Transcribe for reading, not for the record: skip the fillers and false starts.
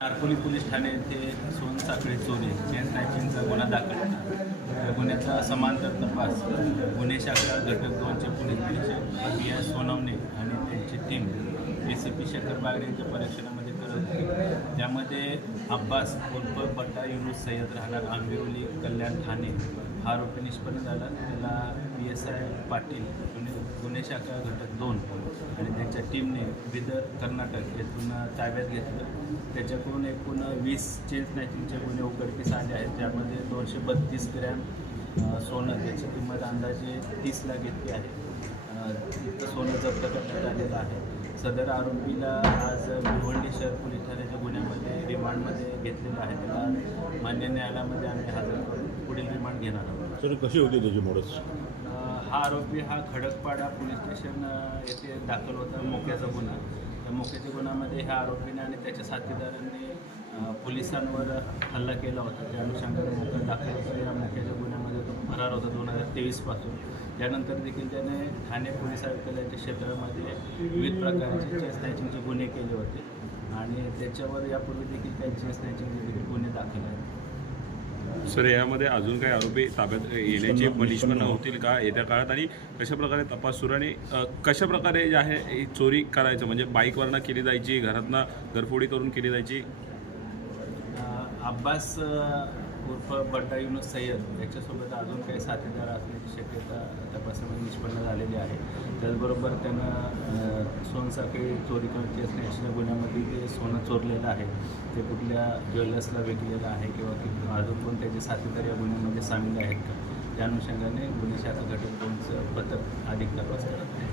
Narpoli police Thane येथे सोनसाखळी चोरी chain स्नॅचिंगचा गुन्हा दाखल होता। या गुन्ह्याचा समांतर तपास गुन्हे शाखा घटक 2चे पोलीस निरीक्षक पी.एस. सोनवणे आणि त्यांची टीम ACP शेखर बागडे यांच्या परीक्षणामध्ये करत होती। त्यामध्ये अब्बास उर्फ बट्टा युनुस सय्यद राहणार आंबिवली कल्याण ठाणे हा आरोपी निष्पन्न झाला। त्याला PSI पाटील गुन्हे शाखा घटक 2 आणि त्यांच्या टीमने बिदर कर्नाटक येथून ताब्यात घेतलं। त्याच्याकडून एकूण 20 चेन स्नॅचिंगचे गुन्हे उघडकीस आले आहेत। त्यामध्ये 232 ग्रॅम सोनं त्याची किंमत अंदाजे 30 लाख इतकी आहे। इतकं सोनं जप्त करण्यात आलेलं आहे। सदर आरोपीला आज भिवंडी शहर पोलीस ठाण्याच्या गुन्ह्यामध्ये रिमांडमध्ये घेतलेलं आहे। त्याला मान्य न्यायालयामध्ये आम्ही हजर करून पुढील रिमांड घेणार आहोत। सर कशी होती त्याची मोडस? हा आरोपी हा खडकपाडा पोलीस स्टेशन येथे दाखल होता मोक्याचा गुन्हा। त्या मोक्याच्या गुन्ह्यामध्ये ह्या आरोपीने आणि त्याच्या साथीदारांनी पोलिसांवर हल्ला केला होता। त्या अनुषंगाने मोका दाखल होता। या मोक्याच्या गुन्ह्यामध्ये तो फरार होता 2023 पासून। त्यानंतर देखील त्याने ठाणे पोलीस आयुक्तालयाच्या क्षेत्रामध्ये विविध प्रकारचे चेन स्नॅचिंगचे गुन्हे केले होते आणि त्याच्यावर यापूर्वी देखील काही चेन स्नॅचिंगचे देखील गुन्हे दाखल आहेत। सर यामध्ये अजून काही आरोपी ताब्यात येण्याचे निष्पन्न होतील का येत्या काळात, आणि कशाप्रकारे तपास सुरू आणि कशाप्रकारे जे आहे ही चोरी करायचं, म्हणजे बाईकवरनं केली जायची, घरातनं घरफोडी करून केली जायची? अब्बास उर्फ बट्टा युनुस सय्यद याच्यासोबत अजून काही साथीदार असण्याची शक्यता तपासामध्ये निष्पन्न झालेली आहे। त्याचबरोबर त्यानं सोनसाखळी चोरी करत असण्याच्या गुन्ह्यामध्ये ते सोनं चोरलेलं आहे, ते कुठल्या ज्वेलर्सला विकलेलं आहे किंवा अजून कोण त्याचे साथीदार या गुन्ह्यामध्ये सामील आहेत का, त्या अनुषंगाने गुन्हे शाखा घटक 2चं पथक अधिक तपास करत आहे।